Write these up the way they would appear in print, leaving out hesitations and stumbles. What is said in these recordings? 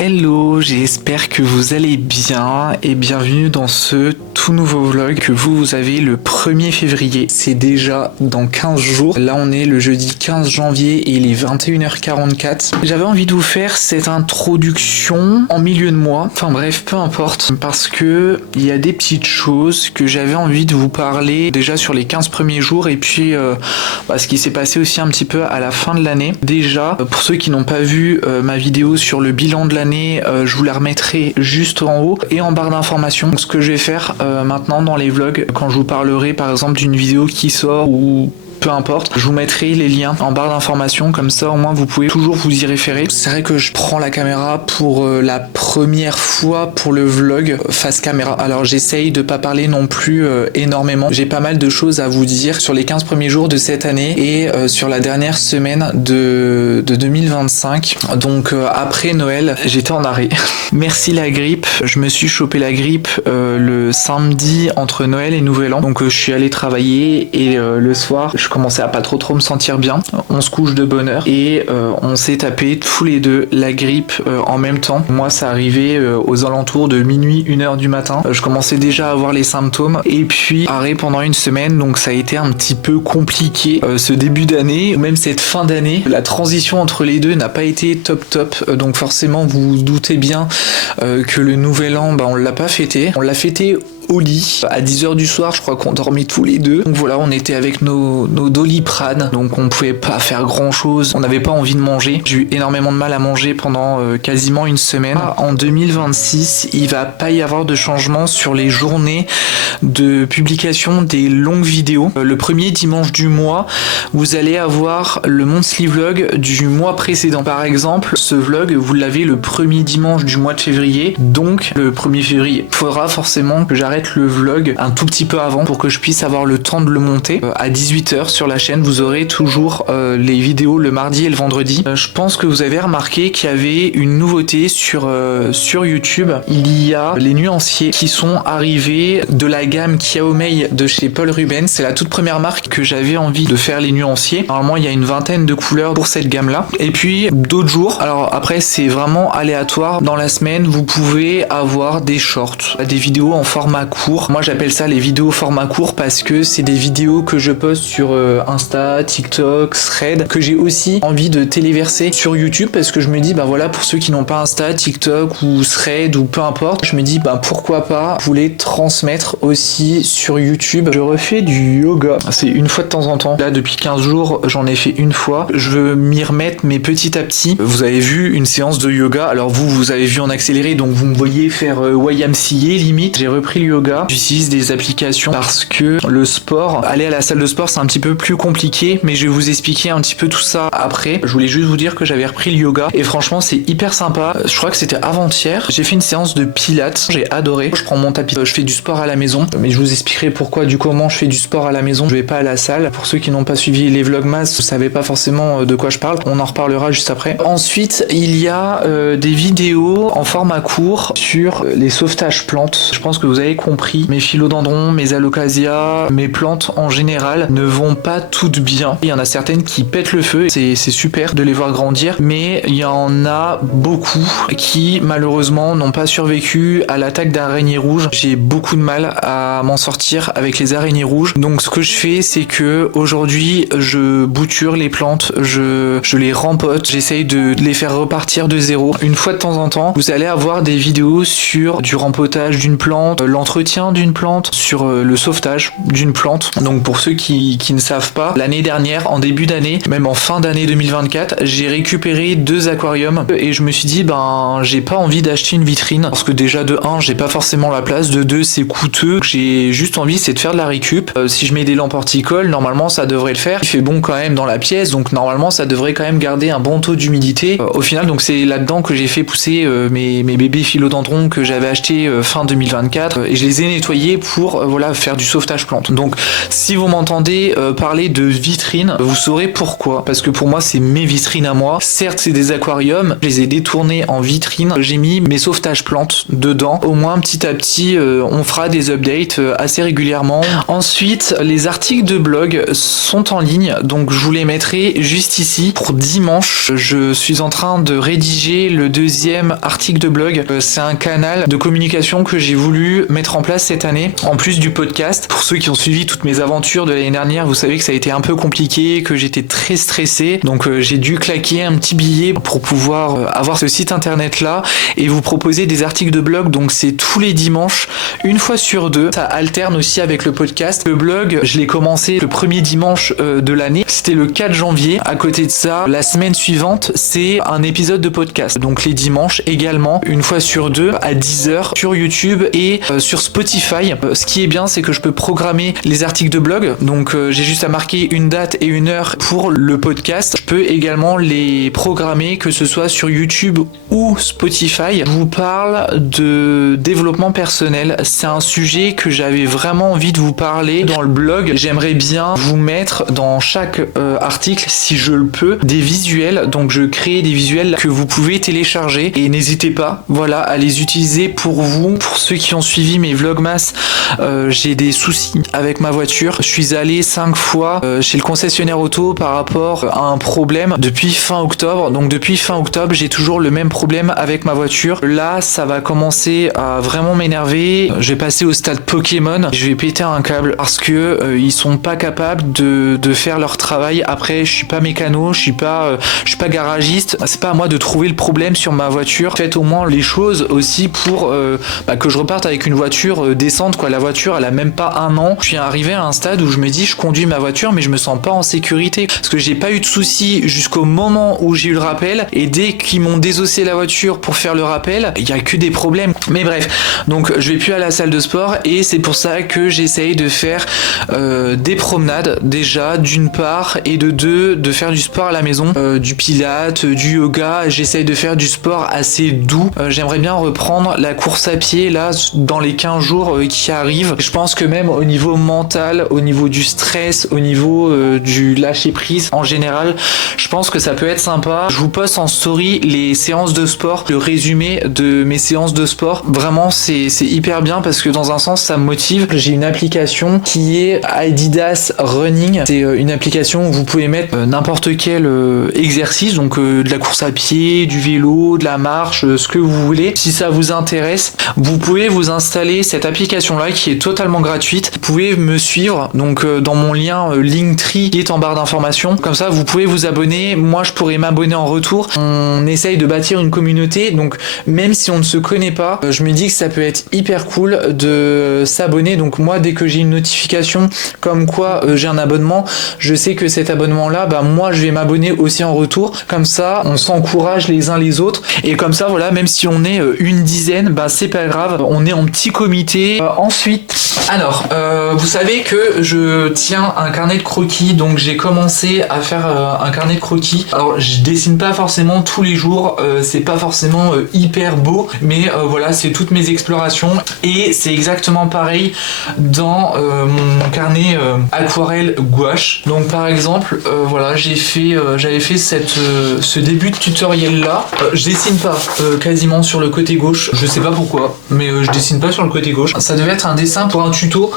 Hello, j'espère que vous allez bien et bienvenue dans ce tout nouveau vlog que vous avez le 1er février. C'est déjà dans 15 jours. Là on est le jeudi 15 janvier et il est 21h44. J'avais envie de vous faire cette introduction en milieu de mois. Enfin bref, peu importe. Parce que il y a des petites choses que j'avais envie de vous parler déjà sur les 15 premiers jours et puis ce qui s'est passé aussi un petit peu à la fin de l'année. Déjà, pour ceux qui n'ont pas vu ma vidéo sur le bilan de l'année, je vous la remettrai juste en haut et en barre d'informations. Ce que je vais faire maintenant dans les vlogs, quand je vous parlerai par exemple d'une vidéo qui sort ou peu importe, je vous mettrai les liens en barre d'informations, comme ça au moins vous pouvez toujours vous y référer. C'est vrai que je prends la caméra pour la première fois pour le vlog face caméra, alors j'essaye de pas parler non plus énormément. J'ai pas mal de choses à vous dire sur les 15 premiers jours de cette année et sur la dernière semaine de 2025. Donc après Noël, j'étais en arrêt. Merci la grippe, je me suis chopé la grippe le samedi entre Noël et Nouvel An. Donc je suis allé travailler et le soir, je commençais à pas trop me sentir bien. On se couche de bonne heure et on s'est tapé tous les deux la grippe en même temps. Moi ça arrivait aux alentours de minuit, 1h du matin. Je commençais déjà à avoir les symptômes et puis arrêt pendant une semaine, donc ça a été un petit peu compliqué ce début d'année, même cette fin d'année. La transition entre les deux n'a pas été top, donc forcément vous vous doutez bien que le nouvel an, on l'a pas fêté. On l'a fêté au lit à 10h du soir, je crois qu'on dormait tous les deux. Donc voilà, on était avec nos Doliprane, donc on pouvait pas faire grand chose, on n'avait pas envie de manger. J'ai eu énormément de mal à manger pendant quasiment une semaine. En 2026, il va pas y avoir de changement sur les journées de publication des longues vidéos. Le premier dimanche du mois, vous allez avoir le monthly vlog du mois précédent. Par exemple, ce vlog, vous l'avez le premier dimanche du mois de février, donc le 1er février. Il faudra forcément que j'arrête le vlog un tout petit peu avant pour que je puisse avoir le temps de le monter. À 18h sur la chaîne, vous aurez toujours les vidéos le mardi et le vendredi. Je pense que vous avez remarqué qu'il y avait une nouveauté sur YouTube. Il y a les nuanciers qui sont arrivés de la gamme Kiaomei de chez Paul Rubens. C'est la toute première marque que j'avais envie de faire les nuanciers. Normalement, il y a une vingtaine de couleurs pour cette gamme-là. Et puis, d'autres jours, alors après, c'est vraiment aléatoire. Dans la semaine, vous pouvez avoir des shorts, des vidéos en format court. Moi j'appelle ça les vidéos format court parce que c'est des vidéos que je poste sur Insta, TikTok, Thread, que j'ai aussi envie de téléverser sur YouTube parce que je me dis voilà, pour ceux qui n'ont pas Insta, TikTok ou Thread ou peu importe, je me dis pourquoi pas vous les transmettre aussi sur YouTube. Je refais du yoga, c'est une fois de temps en temps. Là depuis 15 jours j'en ai fait une fois. Je veux m'y remettre mais petit à petit. Vous avez vu une séance de yoga, alors vous avez vu en accéléré, donc vous me voyez faire YMCA limite. J'ai repris le yoga. J'utilise des applications parce que le sport, aller à la salle de sport c'est un petit peu plus compliqué, mais je vais vous expliquer un petit peu tout ça après. Je voulais juste vous dire que j'avais repris le yoga et franchement c'est hyper sympa. Je crois que c'était avant-hier. J'ai fait une séance de pilates, j'ai adoré. Je prends mon tapis, je fais du sport à la maison, mais je vous expliquerai pourquoi, du comment je fais du sport à la maison. Je vais pas à la salle. Pour ceux qui n'ont pas suivi les vlogmas, vous savez pas forcément de quoi je parle. On en reparlera juste après. Ensuite, il y a des vidéos en format court sur les sauvetages plantes. Je pense que vous avez compris, mes philodendrons, mes alocasia, mes plantes en général ne vont pas toutes bien. Il y en a certaines qui pètent le feu, c'est super de les voir grandir, mais il y en a beaucoup qui malheureusement n'ont pas survécu à l'attaque d'araignées rouges. J'ai beaucoup de mal à m'en sortir avec les araignées rouges, donc ce que je fais c'est que aujourd'hui je bouture les plantes, je les rempote, j'essaye de les faire repartir de zéro. Une fois de temps en temps, vous allez avoir des vidéos sur du rempotage d'une plante, l'entretien d'une plante, sur le sauvetage d'une plante. Donc pour ceux qui ne savent pas, l'année dernière, en début d'année, même en fin d'année 2024, j'ai récupéré 2 aquariums et je me suis dit j'ai pas envie d'acheter une vitrine parce que déjà de 1 j'ai pas forcément la place, de 2 c'est coûteux, j'ai juste envie c'est de faire de la récup. Si je mets des lampes horticoles, normalement ça devrait le faire. Il fait bon quand même dans la pièce, donc normalement ça devrait quand même garder un bon taux d'humidité. Au final, donc c'est là-dedans que j'ai fait pousser mes bébés philodendrons que j'avais achetés fin 2024 et je les ai nettoyés pour voilà faire du sauvetage plante. Donc si vous m'entendez parler de vitrines, vous saurez pourquoi. Parce que pour moi c'est mes vitrines à moi. Certes c'est des aquariums, je les ai détournés en vitrine. J'ai mis mes sauvetages plantes dedans. Au moins petit à petit on fera des updates assez régulièrement. Ensuite les articles de blog sont en ligne, donc je vous les mettrai juste ici. Pour dimanche, je suis en train de rédiger le deuxième article de blog. C'est un canal de communication que j'ai voulu mettre en place cette année, en plus du podcast. Pour ceux qui ont suivi toutes mes aventures de l'année dernière, vous savez que ça a été un peu compliqué, que j'étais très stressé, donc j'ai dû claquer un petit billet pour pouvoir avoir ce site internet là et vous proposer des articles de blog. Donc c'est tous les dimanches, une fois sur deux. Ça alterne aussi avec le podcast. Le blog, je l'ai commencé le premier dimanche de l'année, c'était le 4 janvier. À côté de ça, la semaine suivante, c'est un épisode de podcast. Donc les dimanches également, une fois sur deux, à 10h sur YouTube et sur Spotify. Ce qui est bien, c'est que je peux programmer les articles de blog. Donc j'ai juste à marquer une date et une heure pour le podcast. Je peux également les programmer, que ce soit sur YouTube ou Spotify. Je vous parle de développement personnel. C'est un sujet que j'avais vraiment envie de vous parler dans le blog. J'aimerais bien vous mettre dans chaque article, si je le peux, des visuels. Donc je crée des visuels que vous pouvez télécharger et n'hésitez pas, voilà, à les utiliser pour vous. Pour ceux qui ont suivi mes vlogmas, j'ai des soucis avec ma voiture. Je suis allé 5 fois chez le concessionnaire auto par rapport à un problème depuis fin octobre. Donc depuis fin octobre, j'ai toujours le même problème avec ma voiture. Là, ça va commencer à vraiment m'énerver. Je vais passer au stade Pokémon. Je vais péter un câble parce que ils sont pas capables de faire leur travail. Après, je suis pas mécano, je suis pas garagiste. C'est pas à moi de trouver le problème sur ma voiture. Faites au moins les choses aussi pour que je reparte avec une voiture décente, quoi. La voiture, elle a même pas un an. Je suis arrivé à un stade où je me dis, je conduis ma voiture, mais je me sens pas en sécurité parce que j'ai pas eu de soucis jusqu'au moment où j'ai eu le rappel. Et dès qu'ils m'ont désossé la voiture pour faire le rappel, il y a que des problèmes. Mais bref, donc je vais plus à la salle de sport et c'est pour ça que j'essaye de faire des promenades déjà d'une part et de deux de faire du sport à la maison, du pilates, du yoga. J'essaye de faire du sport assez doux. J'aimerais bien reprendre la course à pied là dans les 15 jours qui arrivent. Je pense que même au niveau mental, au niveau du stress, au niveau du lâcher prise en général, je pense que ça peut être sympa. Je vous poste en story les séances de sport, le résumé de mes séances de sport. Vraiment c'est hyper bien parce que dans un sens ça me motive. J'ai une application qui est Adidas Running. C'est une application où vous pouvez mettre n'importe quel exercice, donc de la course à pied, du vélo, de la marche, ce que vous voulez. Si ça vous intéresse, vous pouvez vous installer cette application là qui est totalement gratuite. Vous pouvez me suivre donc dans mon lien Linktree qui est en barre d'informations. Comme ça vous pouvez vous abonner, moi je pourrais m'abonner en retour. On essaye de bâtir une communauté, donc même si on ne se connaît pas, je me dis que ça peut être hyper cool de s'abonner. Donc moi dès que j'ai une notification comme quoi j'ai un abonnement, je sais que cet abonnement là, moi je vais m'abonner aussi en retour. Comme ça on s'encourage les uns les autres et comme ça voilà, même si on est une dizaine, c'est pas grave, on est en petit comité. Ensuite, alors vous savez que je tiens un carnet de croquis, donc j'ai commencé à faire un carnet de croquis. Alors je dessine pas forcément tous les jours, c'est pas forcément hyper beau, mais voilà, c'est toutes mes explorations et c'est exactement pareil dans mon carnet aquarelle gouache. Donc par exemple voilà, j'avais fait ce début de tutoriel là. Je dessine pas quasiment sur le côté gauche, je sais pas pourquoi, mais je dessine pas sur le côté gauche. Ça devait être un dessin pour un tuto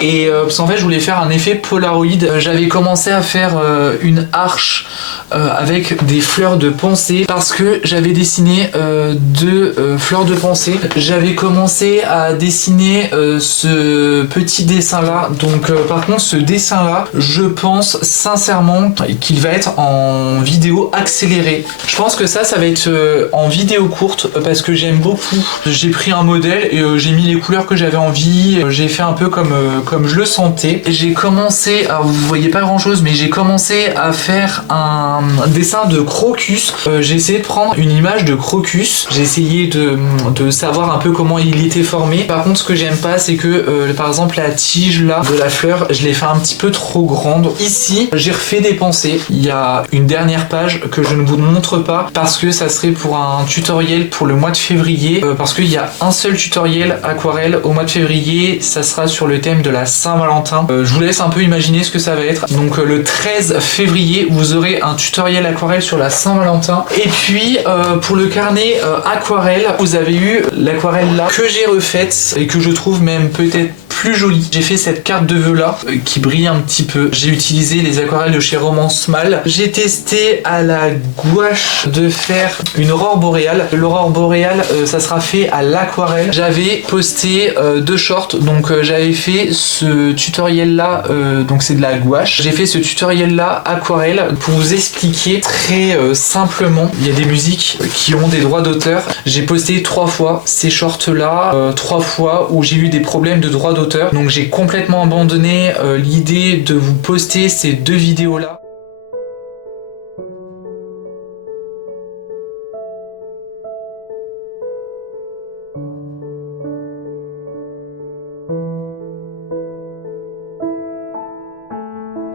et parce qu'en fait je voulais faire un effet Polaroid. J'avais commencé à faire une arche avec des fleurs de pensée parce que j'avais dessiné deux fleurs de pensée. J'avais commencé à dessiner ce petit dessin là, donc par contre ce dessin là, je pense sincèrement qu'il va être en vidéo accélérée. Je pense que ça va être en vidéo courte parce que j'aime beaucoup. J'ai pris un modèle et j'ai mis les couleurs que j'avais envie, j'ai fait un peu comme je le sentais. J'ai commencé, alors vous voyez pas grand chose, mais j'ai commencé à faire un un dessin de crocus. J'ai essayé de prendre une image de crocus. J'ai essayé de savoir un peu comment il était formé. Par contre, ce que j'aime pas, c'est que par exemple la tige là de la fleur, je l'ai fait un petit peu trop grande. Ici, j'ai refait des pensées. Il y a une dernière page que je ne vous montre pas parce que ça serait pour un tutoriel pour le mois de février. Parce qu'il y a un seul tutoriel aquarelle au mois de février. Ça sera sur le thème de la Saint-Valentin. Je vous laisse un peu imaginer ce que ça va être. Donc le 13 février, vous aurez un tutoriel aquarelle sur la Saint-Valentin. Et puis pour le carnet aquarelle, vous avez eu l'aquarelle là que j'ai refaite et que je trouve même peut-être plus jolie. J'ai fait cette carte de vœux là qui brille un petit peu. J'ai utilisé les aquarelles de chez Romance Mal. J'ai testé à la gouache de faire une aurore boréale. L'aurore boréale, ça sera fait à l'aquarelle. J'avais posté 2 shorts, donc j'avais fait ce tutoriel là, donc c'est de la gouache. J'ai fait ce tutoriel là aquarelle pour vous expliquer très simplement. Il y a des musiques qui ont des droits d'auteur. J'ai posté 3 fois ces shorts là, 3 fois où j'ai eu des problèmes de droits d'auteur. Donc j'ai complètement abandonné l'idée de vous poster ces 2 vidéos là.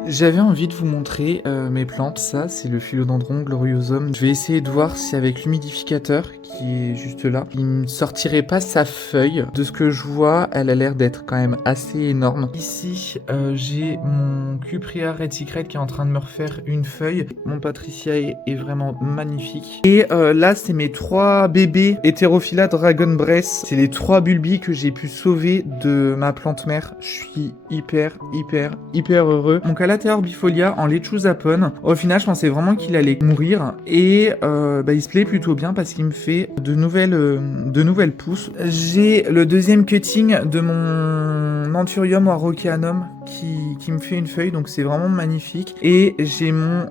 J'avais envie de vous montrer mes plantes. Ça, c'est le philodendron gloriosum. Je vais essayer de voir si avec l'humidificateur qui est juste là, il ne sortirait pas sa feuille. De ce que je vois, elle a l'air d'être quand même assez énorme. Ici, j'ai mon Cuprea Red Secret qui est en train de me refaire une feuille. Mon Patricia est vraiment magnifique. Et là, c'est mes 3 bébés Heterophylla Dragon Breath. C'est les 3 bulbis que j'ai pu sauver de ma plante mère. Je suis hyper heureux. Mon Calathea orbifolia en lechuza pone. Au final, je pensais vraiment qu'il allait mourir. Et il se plaît plutôt bien parce qu'il me fait de nouvelles pousses. J'ai le deuxième cutting de mon Anthurium Araucaanum qui me fait une feuille. Donc c'est vraiment magnifique. Et j'ai mon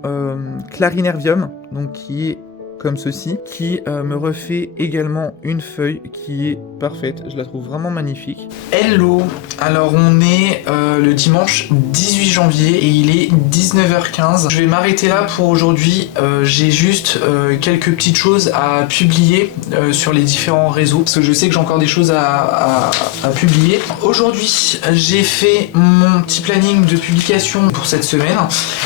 Clarinervium, donc qui est comme ceci, qui me refait également une feuille qui est parfaite. Je la trouve vraiment magnifique. Hello! Alors on est le dimanche 18 janvier et il est 19h15. Je vais m'arrêter là pour aujourd'hui. J'ai juste quelques petites choses à publier sur les différents réseaux parce que je sais que j'ai encore des choses à publier. Aujourd'hui, j'ai fait mon petit planning de publication pour cette semaine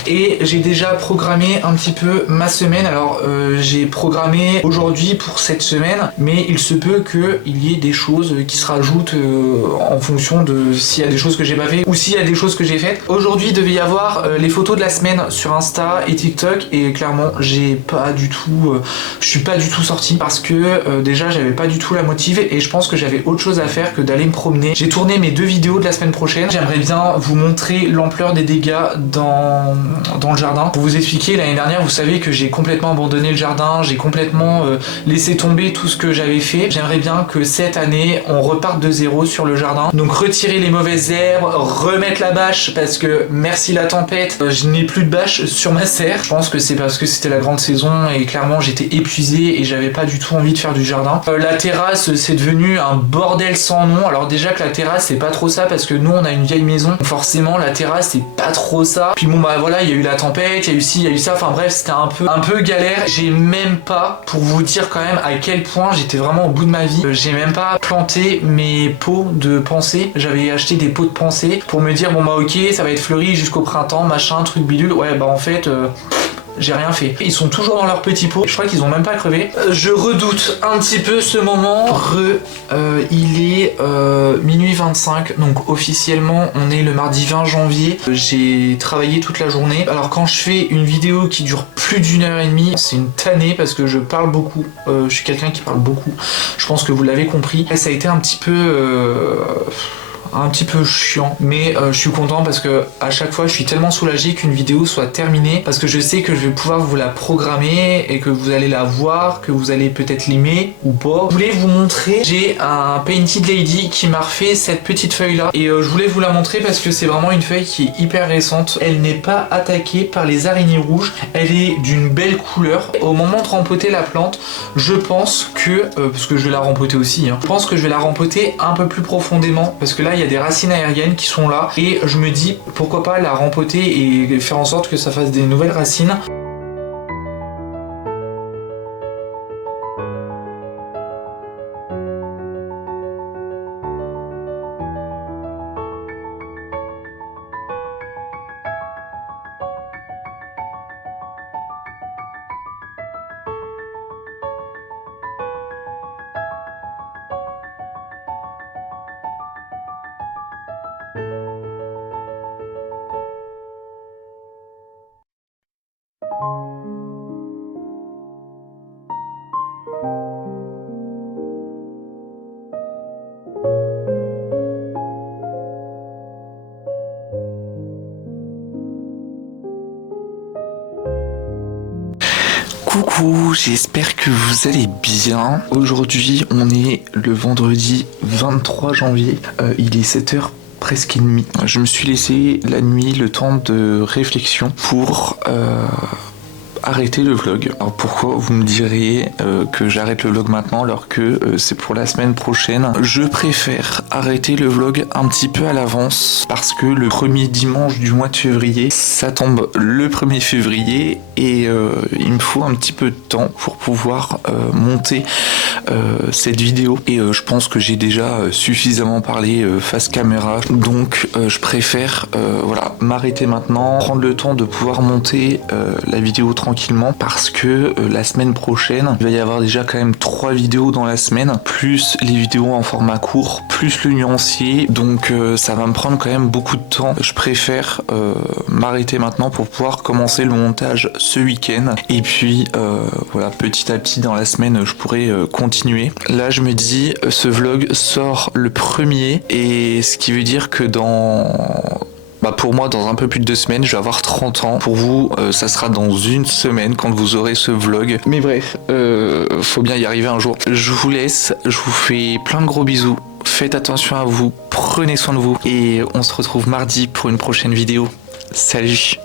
et j'ai déjà programmé un petit peu ma semaine. Alors j'ai programmé aujourd'hui pour cette semaine, mais il se peut qu'il y ait des choses qui se rajoutent en fonction de s'il y a des choses que j'ai pas fait ou s'il y a des choses que j'ai faites. Aujourd'hui, il devait y avoir les photos de la semaine sur Insta et TikTok et clairement, je suis pas du tout sorti parce que déjà, j'avais pas du tout la motive et je pense que j'avais autre chose à faire que d'aller me promener. J'ai tourné mes 2 vidéos de la semaine prochaine. J'aimerais bien vous montrer l'ampleur des dégâts dans le jardin. Pour vous expliquer, l'année dernière, vous savez que j'ai complètement abandonné le jardin. J'ai complètement laissé tomber tout ce que j'avais fait. J'aimerais bien que cette année, on reparte de zéro sur le jardin. Donc retirer les mauvaises herbes, remettre la bâche parce que merci la tempête, je n'ai plus de bâche sur ma serre. Je pense que c'est parce que c'était la grande saison et clairement j'étais épuisé et j'avais pas du tout envie de faire du jardin. La terrasse, c'est devenu un bordel sans nom. Alors déjà que la terrasse, c'est pas trop ça parce que nous, on a une vieille maison. Donc forcément, la terrasse, c'est pas trop ça. Puis bon, bah voilà, il y a eu la tempête, il y a eu ci, il y a eu ça. Enfin bref, c'était un peu galère. J'ai même pas, pour vous dire quand même à quel point j'étais vraiment au bout de ma vie, j'ai même pas planté mes pots de pensée. J'avais acheté des pots de pensée pour me dire bon bah ok, ça va être fleuri jusqu'au printemps, machin, truc bidule. Ouais bah en fait j'ai rien fait. Ils sont toujours dans leur petit pot. Je crois qu'ils ont même pas crevé. Je redoute un petit peu ce moment. Il est minuit 25. Donc officiellement, on est le mardi 20 janvier. J'ai travaillé toute la journée. Alors quand je fais une vidéo qui dure plus d'1h30, c'est une tannée parce que je parle beaucoup. Je suis quelqu'un qui parle beaucoup. Je pense que vous l'avez compris. Et ça a été un petit peu chiant, mais je suis content parce que à chaque fois je suis tellement soulagé qu'une vidéo soit terminée parce que je sais que je vais pouvoir vous la programmer et que vous allez la voir, que vous allez peut-être l'aimer ou pas. Je voulais vous montrer, j'ai un Painted Lady qui m'a refait cette petite feuille là et je voulais vous la montrer parce que c'est vraiment une feuille qui est hyper récente. Elle n'est pas attaquée par les araignées rouges, elle est d'une belle couleur. Au moment de rempoter la plante, je pense que, parce que je vais la rempoter aussi, je pense que je vais la rempoter un peu plus profondément parce que là il y a des racines aériennes qui sont là et je me dis pourquoi pas la rempoter et faire en sorte que ça fasse des nouvelles racines. Coucou, j'espère que vous allez bien. Aujourd'hui, on est le vendredi 23 janvier. Il est 7h presque et demie. Je me suis laissé la nuit le temps de réflexion pour arrêter le vlog. Alors pourquoi vous me direz que j'arrête le vlog maintenant alors que c'est pour la semaine prochaine? Je préfère arrêter le vlog un petit peu à l'avance parce que le premier dimanche du mois de février, ça tombe le 1er février et il me faut un petit peu de temps pour pouvoir monter cette vidéo et je pense que j'ai déjà suffisamment parlé face caméra, donc je préfère voilà, m'arrêter maintenant, prendre le temps de pouvoir monter la vidéo tranquillement parce que la semaine prochaine il va y avoir déjà quand même 3 vidéos dans la semaine, plus les vidéos en format court, plus le nuancier, donc ça va me prendre quand même beaucoup de temps. Je préfère m'arrêter maintenant pour pouvoir commencer le montage ce week-end et puis voilà, petit à petit dans la semaine je pourrai continuer. Là je me dis ce vlog sort le 1er et ce qui veut dire que pour moi, dans un peu plus de 2 semaines, je vais avoir 30 ans. Pour vous, ça sera dans 1 semaine quand vous aurez ce vlog. Mais bref, faut bien y arriver un jour. Je vous laisse, je vous fais plein de gros bisous. Faites attention à vous, prenez soin de vous. Et on se retrouve mardi pour une prochaine vidéo. Salut!